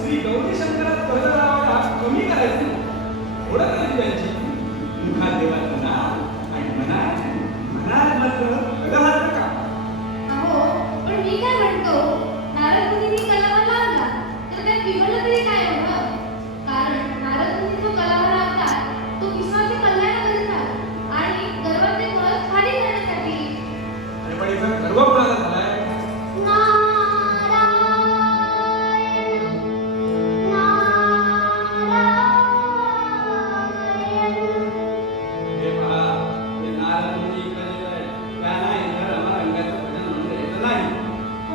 श्री गौरी शंकरात कर्जदाराला कमी करायचे. थोडं करायची त्यांची.